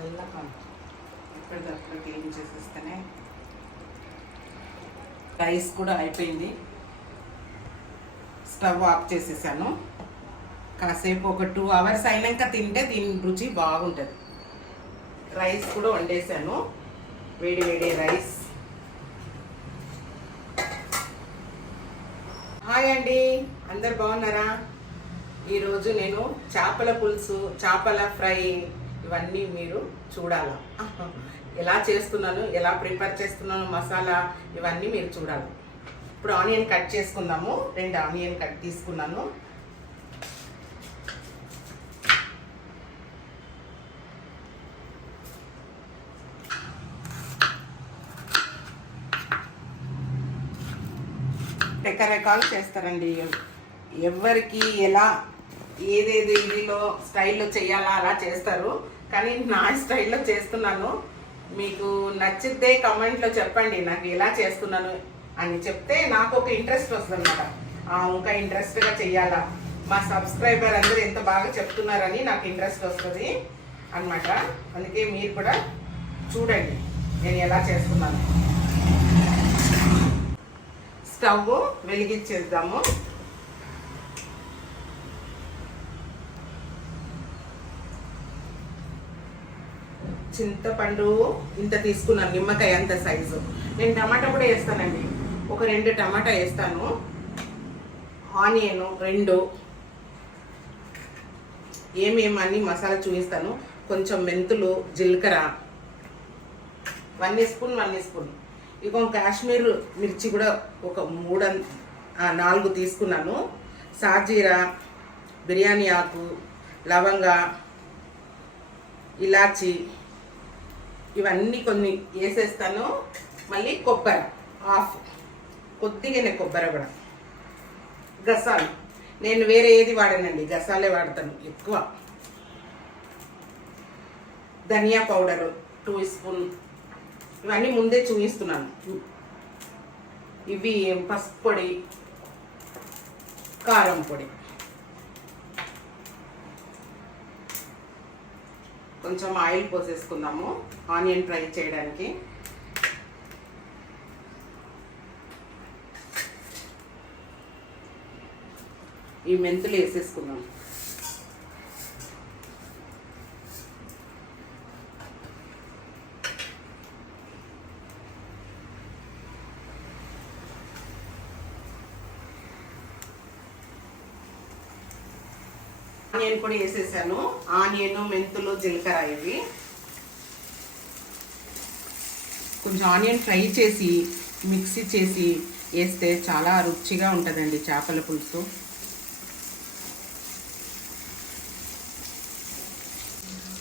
చల్లగా ఎప్పటికప్పుడు clean చేసేస్తేనే. Rice కూడా అయిపోయింది, స్టవ్ ఆఫ్ చేసేసాను. కాసేపు ఒక 2 అవర్స్ అయినాక తింటే దీని రుచి బాగుంటుంది. రైస్ కూడా వండేసాను, వేడి వేడి రైస్. హాయ్ అండి, అందరు బాగున్నారా? ఈరోజు నేను చేపల పులుసు, చేపల ఫ్రై ఇవన్నీ మీరు చూడాలా. ఎలా చేస్తున్నాను, ఎలా ప్రిపేర్ చేస్తున్నాను, మసాలా ఇవన్నీ మీరు చూడాలి. ఇప్పుడు ఆనియన్ కట్ చేసుకుందాము. 2 ఆనియన్ కట్ తీసుకున్నాను. రకరకాలు చేస్తారండి, ఎవరికి ఎలా ఏదేది ఇదిలో స్టైల్లో చేయాలా అలా చేస్తారు, కానీ నా స్టైల్లో చేస్తున్నాను. మీకు నచ్చితే కమెంట్లో చెప్పండి, నాకు ఎలా చేస్తున్నాను అని చెప్తే నాకు ఒక ఇంట్రెస్ట్ వస్తుంది అనమాట. ఇంకా ఇంట్రెస్ట్గా చెయ్యాలా, మా సబ్స్క్రైబర్ అందరూ ఎంత బాగా చెప్తున్నారని నాకు ఇంట్రెస్ట్ వస్తుంది అనమాట. అందుకే మీరు కూడా చూడండి నేను ఎలా చేస్తున్నాను. స్టవ్ వెలిగించేద్దాము. చింతపండు ఇంత తీసుకున్నాను, నిమ్మకాయ అంత సైజు. నేను టమాటా కూడా వేస్తానండి, ఒక 2 టమాటా వేస్తాను. ఆనియన్ 2, ఏమేమని మసాలా చూపిస్తాను. కొంచెం మెంతులు, జీలకర్ర 1 స్పూన్ 1 స్పూన్. ఇక కాశ్మీర్ మిర్చి కూడా ఒక 4 తీసుకున్నాను. సాజీరా, బిర్యానీ ఆకు, లవంగ, ఇలాచి ఇవన్నీ కొన్ని వేసేస్తాను. మళ్ళీ కొబ్బరి హాఫ్, కొద్దిగానే కొబ్బరి కూడా. గసాలు నేను వేరే ఏది వాడానండి, గసాలే వాడతాను ఎక్కువ. ధనియా పౌడరు 2 స్పూన్. ఇవన్నీ ముందే చూపిస్తున్నాను. ఇవి పసుపు పొడి, కారం పొడి. కొంచెం ఆయిల్ పోసేసుకుందాము ఆనియన్ ఫ్రై చేయడానికి. ఈ మెంతులు వేసేసుకుందాం. ఆనియన్ కూడా వేసేసాను. ఆనియన్, మెంతులు, జీలకర్ర ఇవి కొంచెం ఆనియన్ ఫ్రై చేసి మిక్సీ చేసి వేస్తే చాలా రుచిగా ఉంటుందండి చేపల పులుసు.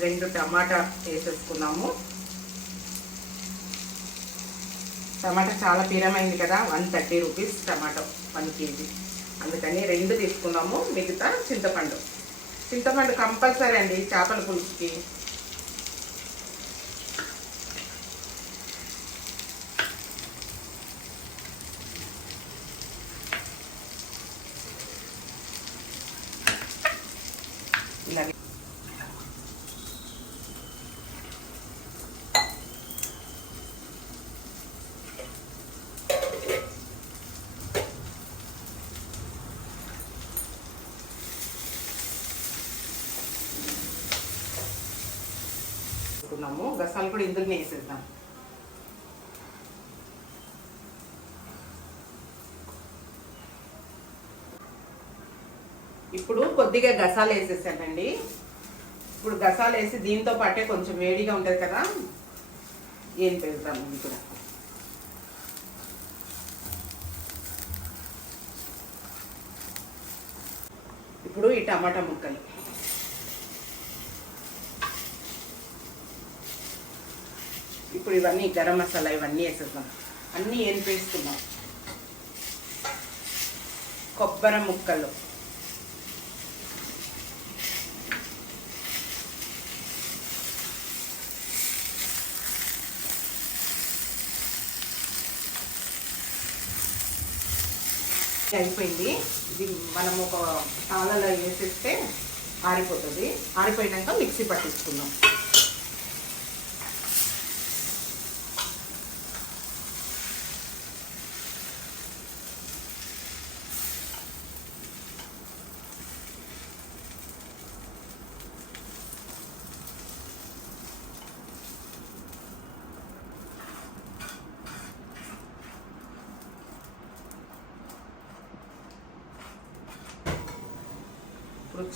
రెండు టమాటా వేసేసుకున్నాము. టమాటా చాలా పీరమైంది కదా, 130 రూపీస్ టమాటో 1 కేజీ. అందుకని 2 తీసుకున్నాము. మిగతా చింతపండు కంపల్సరీ అండి చేపల పులుసుకి. ఇలా గసాలు కూడా ఇందులోనే వేసేద్దాం. ఇప్పుడు కొద్దిగా గసాలు వేసేసానండి. ఇప్పుడు గసాలు వేసి దీంతో పాటే కొంచెం వేడిగా ఉంటుంది కదా, ఏం పెడతాము ఇది కూడా. ఇప్పుడు ఈ టమాటా ముక్కలు, ఇప్పుడు ఇవన్నీ గరం మసాలా ఇవన్నీ వేసేద్దాం. అన్నీ వేసుకున్నాం. కొబ్బరి ముక్కలు, అయిపోయింది. ఇది మనం ఒక తాళలో వేసేస్తే ఆరిపోతుంది. ఆరిపోయినాక మిక్సీ పట్టించుకుందాం.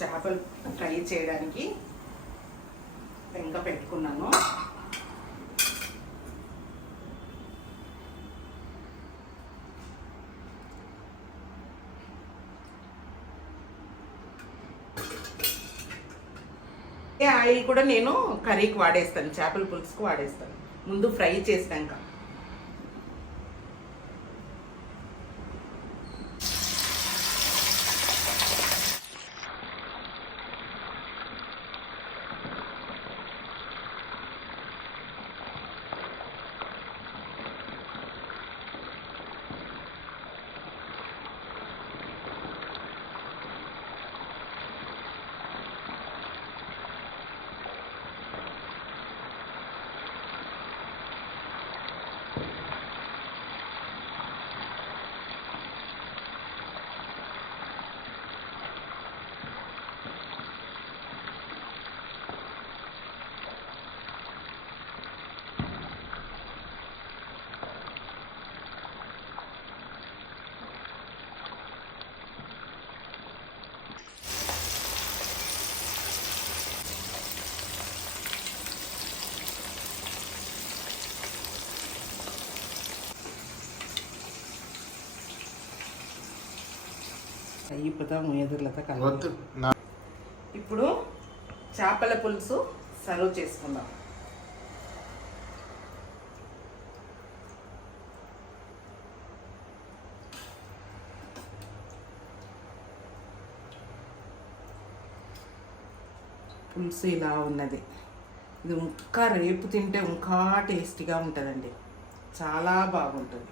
చేపలు ఫ్రై చేయడానికి పెంక పెట్టుకున్నాను. ఆయిల్ కూడా నేను కర్రీకి వాడేస్తాను, చేపల పులుసుకు వాడేస్తాను ముందు ఫ్రై చేసినాక. అయిపోతాం ఎదురులతో కలవద్దు. ఇప్పుడు చేపల పులుసు సర్వ్ చేసుకుందాం. పులుసు ఇలా ఉన్నది. ఇది ఇంకా రేపు తింటే ఇంకా టేస్టీగా ఉంటుందండి, చాలా బాగుంటుంది.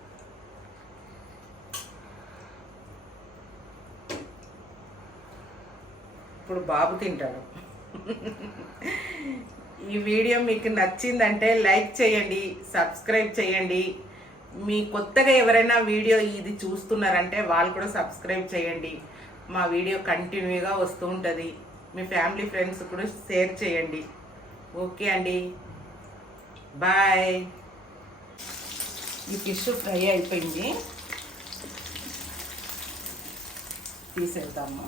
ఇప్పుడు బాబు తింటాడు. ఈ వీడియో మీకు నచ్చిందంటే లైక్ చేయండి, సబ్స్క్రైబ్ చేయండి. మీ కొత్తగా ఎవరైనా వీడియో ఇది చూస్తున్నారంటే వాళ్ళు కూడా సబ్స్క్రైబ్ చేయండి. మా వీడియో కంటిన్యూగా వస్తూ ఉంటుంది. మీ ఫ్యామిలీ ఫ్రెండ్స్ కూడా షేర్ చేయండి. ఓకే అండి, బాయ్. ఈ ఫిష్ ఫ్రై అయిపోయింది, తీసేద్దాము.